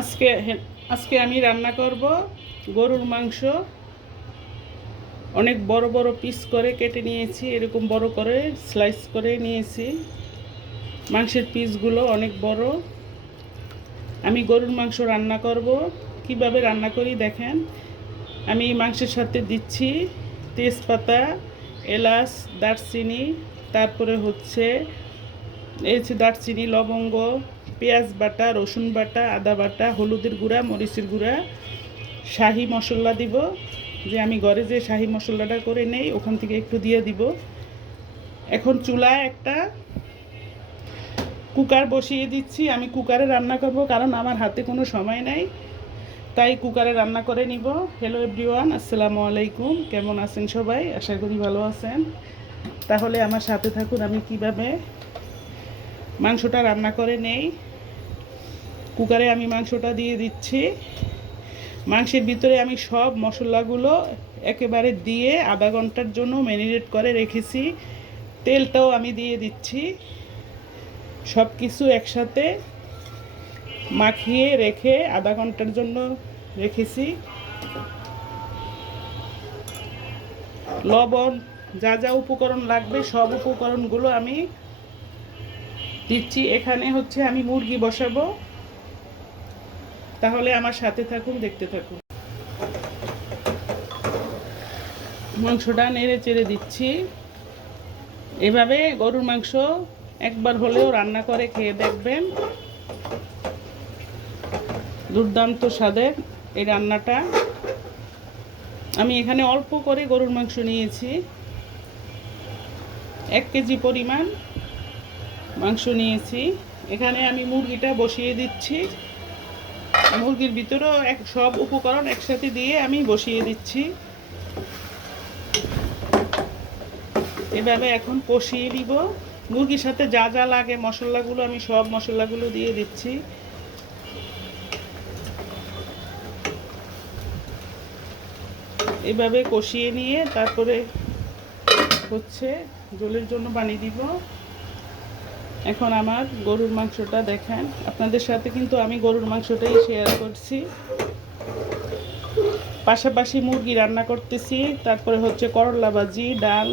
আজকে আজকে আমি রান্না করব গরুর মাংস। অনেক বড় বড় পিস করে কেটে নিয়েছি, এরকম বড় করে স্লাইস করে নিয়েছি। মাংসের পিসগুলো অনেক বড়। আমি গরুর মাংস রান্না করব। কীভাবে রান্না করি দেখেন। আমি মাংসের সাথে দিচ্ছি তেজপাতা, এলাচ, দারচিনি, তারপরে হচ্ছে এই হচ্ছে দারচিনি, লবঙ্গ পেঁয়াজ বাটা, রসুন বাটা, আদা বাটা, হলুদের গুঁড়া, মরিচের গুঁড়া, শাহি মশলা দিব। যে আমি ঘরে যে শাহি মশলাটা করে নেই, ওখান থেকে একটু দিয়ে দিব। এখন চুলায় একটা কুকার বসিয়ে দিচ্ছি। আমি কুকারে রান্না করব কারণ আমার হাতে কোনো সময় নাই। তাই কুকারে রান্না করে নিব। হ্যালো এভরিওয়ান আসসালামু আলাইকুম। কেমন আছেন সবাই? আশা করি ভালো আছেন। তাহলে আমার সাথে থাকুন। আমি কীভাবে মাংসটা রান্না করে নেই? কুকারে আমি মাংসটা দিয়ে দিচ্ছি। মাংসের ভিতরে আমি সব মশলাগুলো একেবারে দিয়ে আধা ঘণ্টার জন্য ম্যারিনেট করে রেখেছি। তেলটাও আমি দিয়ে দিচ্ছি। সব কিছু একসাথে মাখিয়ে রেখে আধা ঘণ্টার জন্য রেখেছি। লবণ, যা যা উপকরণ লাগবে সব উপকরণগুলো আমি দিচ্ছি। এখানে হচ্ছে আমি মুরগি বসাবো। তাহলে আমার সাথে থাকুন, দেখতে থাকুন। মাংসটা নেড়ে চেড়ে দিচ্ছি। এভাবে গরুর মাংস একবার হলেও রান্না করে খেয়ে দেখবেন। দুর্দান্ত স্বাদের এই রান্নাটা। আমি এখানে অল্প করে গরুর মাংস নিয়েছি। এক কেজি পরিমাণ মাংস নিয়েছি। এখানে আমি মুরগিটা বসিয়ে দিচ্ছি। মুরগির ভিতরেও এক সব উপকরণ একসাথে দিয়ে আমি বসিয়ে দিচ্ছি। এভাবে এখন কষিয়ে দিব মুরগির সাথে যা যা লাগে মশলাগুলো, আমি সব মশলাগুলো দিয়ে দিচ্ছি। এভাবে কষিয়ে নিয়ে তারপরে হচ্ছে জলের জন্য পানি দিব। এখন আমার গরুর মাংসটা দেখেন। আপনাদের সাথে কিন্তু আমি গরুর মাংসটাই শেয়ার করছি। পাশাপাশি মুরগি রান্না করতেছি, তারপরে হচ্ছে করলা ভাজি, ডাল।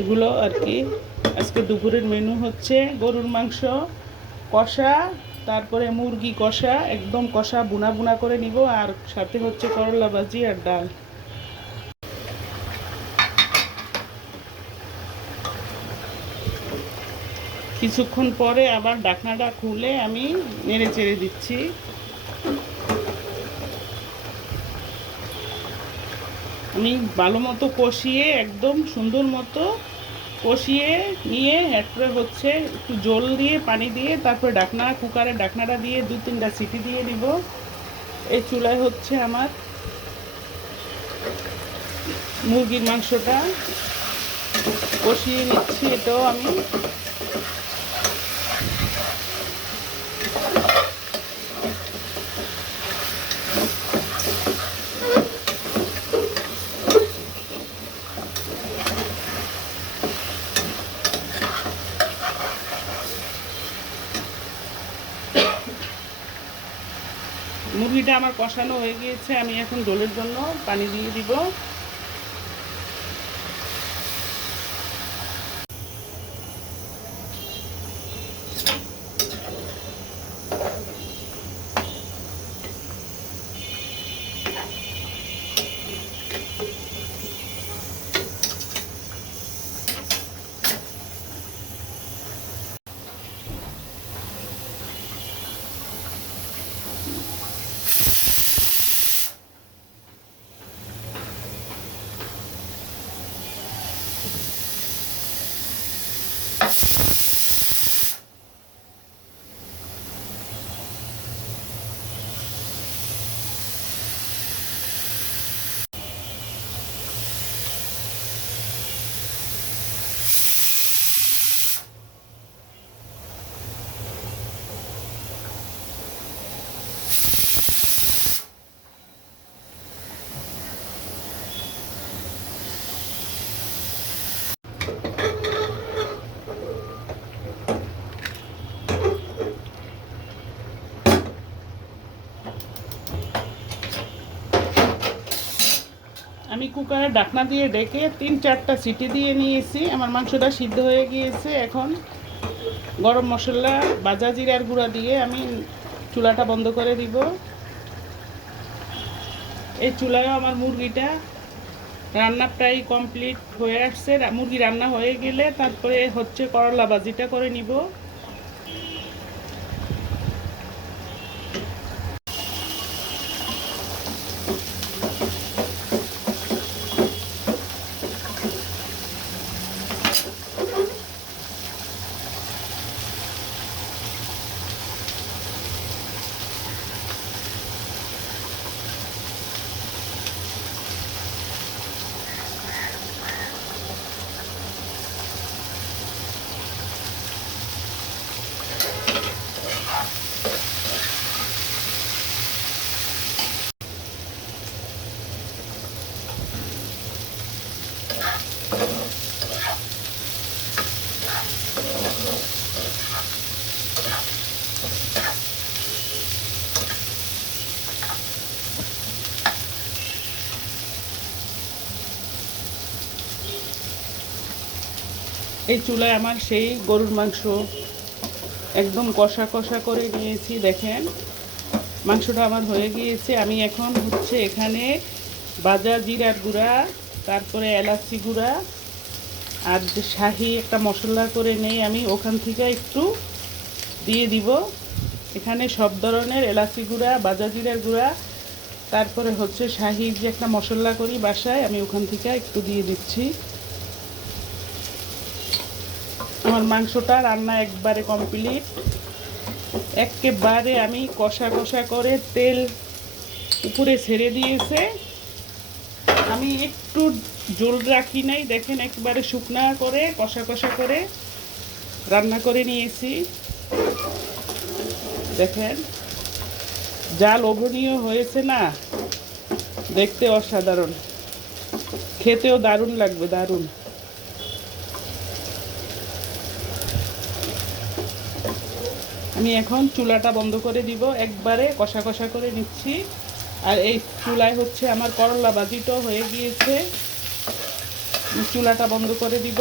এগুলো আর কি। আজকে দুপুরের মেনু হচ্ছে গরুর মাংস, কষা, তারপরে মুরগি কষা, একদম কষা বুনা বুনা করে নিব, আর সাথে হচ্ছে করলা ভাজি আর ডাল। কিছুক্ষণ পরে আবার ডাকনাটা খুলে আমি নেড়ে চেড়ে দিচ্ছি। আমি ভালো মতো কষিয়ে, একদম সুন্দর মতো কষিয়ে নিয়ে এরপরে হচ্ছে একটু জল দিয়ে, পানি দিয়ে, তারপরে ডাকনা, কুকারে ডাকনাটা দিয়ে দু তিনটা সিটি দিয়ে দিব। এই চুলায় হচ্ছে আমার মুরগির মাংসটা। কষিয়ে নিচ্ছি, এটাও আমি মুরগিটা আমার কষানো হয়ে গিয়েছে আমি এখন জলের জন্য পানি দিয়ে দিব। আমি কুকারে ডাকনা দিয়ে ডেকে তিন চারটা সিটি দিয়ে নিয়েছি। আমার মাংসটা সিদ্ধ হয়ে গিয়েছে। এখন গরম মশলা, বাজা জিরার গুঁড়া দিয়ে আমি চুলাটা বন্ধ করে দিব। এই চুলায়ও আমার মুরগিটা রান্না প্রায় কমপ্লিট হয়ে আসছে। মুরগি রান্না হয়ে গেলে তারপরে হচ্ছে করলা বাজিটা করে নিব। এই চুলায় আমার সেই গরুর মাংস একদম কষা কষা করে নিয়েছি, দেখেন। মাংসটা আমার হয়ে গিয়েছে। আমি এখন হচ্ছে এখানে বাজা জিরার গুঁড়া, তারপরে এলাচি গুঁড়া আর যে শাহি একটা মশলা করে নেই। আমি ওখান থেকে একটু দিয়ে দিব। এখানে সব ধরনের এলাচি গুঁড়া বাজা জিরার গুঁড়া, তারপরে হচ্ছে শাহির যে একটা মশলা করি বাসায়, আমি ওখান থেকে একটু দিয়ে দিচ্ছি। আমার মাংসটা রান্না একবারে কমপ্লিট। একেবারে আমি কষা কষা করে তেল উপরে ছেড়ে দিয়েছে। আমি একটু জল রাখি নাই, দেখেন একবারে শুকনা করে, কষা কষা করে রান্না করে নিয়েছি। দেখেন, যা লোভনীয় হয়েছে না, দেখতে অসাধারণ। খেতেও দারুণ লাগবে, দারুণ। আমি এখন চুলাটা বন্ধ করে দিব, একবারে কষা কষা করে নিচ্ছি। আর এই চুলায় হচ্ছে আমার করলা বাজিটাও হয়ে গিয়েছে। চুলাটা বন্ধ করে দিব।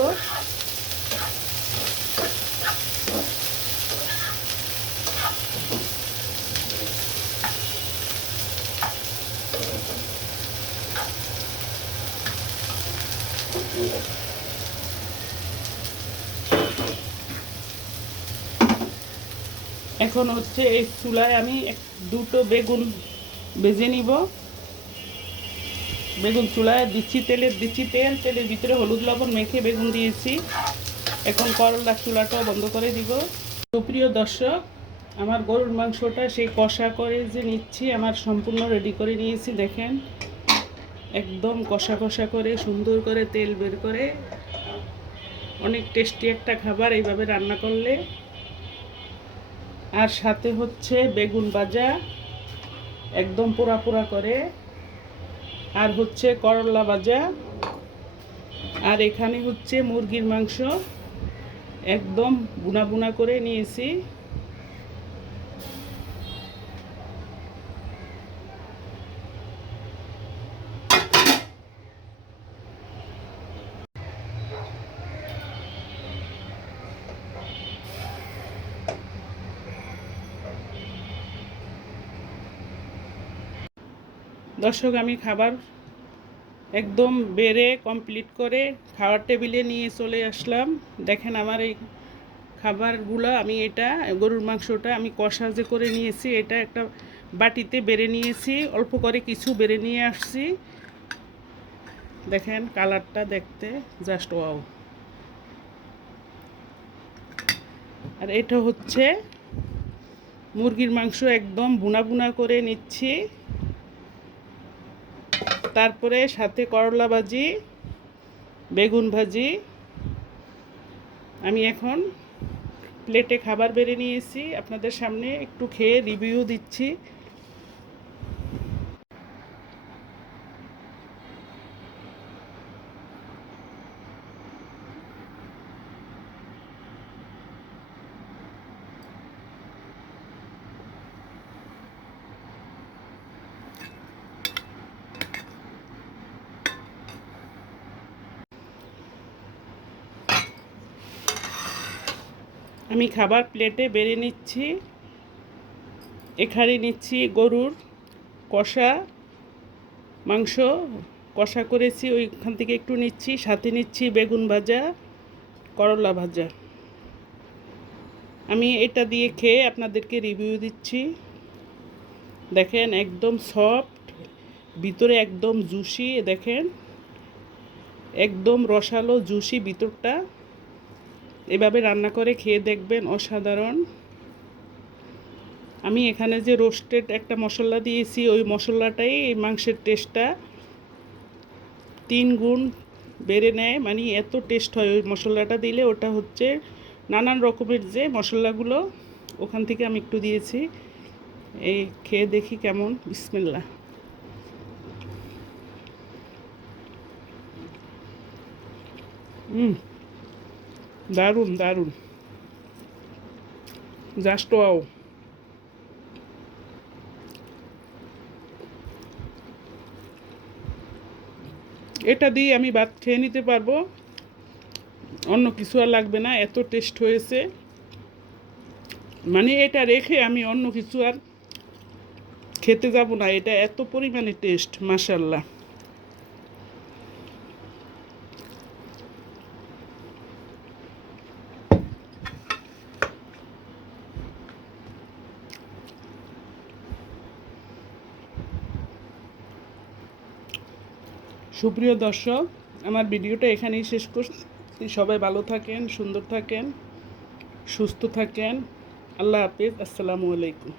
এখন হচ্ছে এই চুলায় আমি দুটো বেগুন বেজে নিব। বেগুন চুলায় দিচ্ছি তেলের দিচ্ছি তেল, তেলের ভিতরে হলুদ লবণ মেখে বেগুন দিয়েছি। এখন করলা চুলাটাও বন্ধ করে দিব। সুপ্রিয় দর্শক, আমার গরুর মাংসটা সেই কষা করে যে নিচ্ছি, আমার সম্পূর্ণ রেডি করে নিয়েছি, দেখেন। একদম কষা কষা করে, সুন্দর করে তেল বের করে। অনেক টেস্টি একটা খাবার এইভাবে রান্না করলে। আর সাথে হচ্ছে বেগুন ভাজা, একদম পোড়া পোড়া করে। আর হচ্ছে করলা ভাজা। আর এখানে হচ্ছে মুরগির মাংস। একদম বুনা বুনা করে নিয়েছি। দর্শক, আমি খাবার একদম বেড়ে কমপ্লিট করে খাওয়ার টেবিলে নিয়ে চলে আসলাম। দেখেন আমার এই খাবারগুলো, আমি এটা, গরুর মাংসটা আমি কষা যে করে নিয়েছি, এটা একটা বাটিতে বেড়ে নিয়েছি, অল্প করে কিছু বেড়ে নিয়ে আসছি। দেখেন কালারটা দেখতে জাস্ট ওয়াও আর এটা হচ্ছে মুরগির মাংস, একদম বুনা বুনা করে নিচ্ছি। তারপরে সাথে করলা ভাজি, বেগুন ভাজি। আমি এখন প্লেটে খাবার বেড়ে নিয়েছি। আপনাদের সামনে একটু খেয়ে রিভিউ দিচ্ছি। আমি খাবার প্লেটে বেড়ে নিচ্ছি, এখানে নিচ্ছি গরুর কষা, মাংস কষা করেছি, ওইখান থেকে একটু নিচ্ছি, সাথে নিচ্ছি বেগুন ভাজা, করলা ভাজা। আমি এটা দিয়ে খেয়ে আপনাদেরকে রিভিউ দিচ্ছি। দেখেন একদম সফট ভিতরে একদম জুসি দেখেন। একদম রসালো জুসি ভিতরটা। এভাবে রান্না করে খেয়ে দেখবেন অসাধারণ। আমি এখানে যে রোস্টেড একটা মশলা দিয়েছি, ওই মশলাটাই এই মাংসের টেস্টটা তিন গুণ বেড়ে নেয়। মানে এত টেস্ট হয় ওই মশলাটা দিলে, ওটা হচ্ছে নানান রকমের যে মশলাগুলো, ওখান থেকে আমি একটু দিয়েছি। এই খেয়ে দেখি কেমন বিসমিল্লা হুম দারুণ দারুণ। Just wow. এটা দিয়ে আমি ভাত খেয়ে নিতে পারব। অন্য কিছু আর লাগবে না, এত টেস্ট হয়েছে। মানে এটা রেখে আমি অন্য কিছু আর খেতে যাব না, এটা এত পরিমাণে টেস্ট মাসাল্লাহ সুপ্রিয় দর্শক, আমার ভিডিওটা এখানেই শেষ করছি। সবাই ভালো থাকেন, সুন্দর থাকেন, সুস্থ থাকেন। আল্লাহ হাফিজ, আসসালামু আলাইকুম।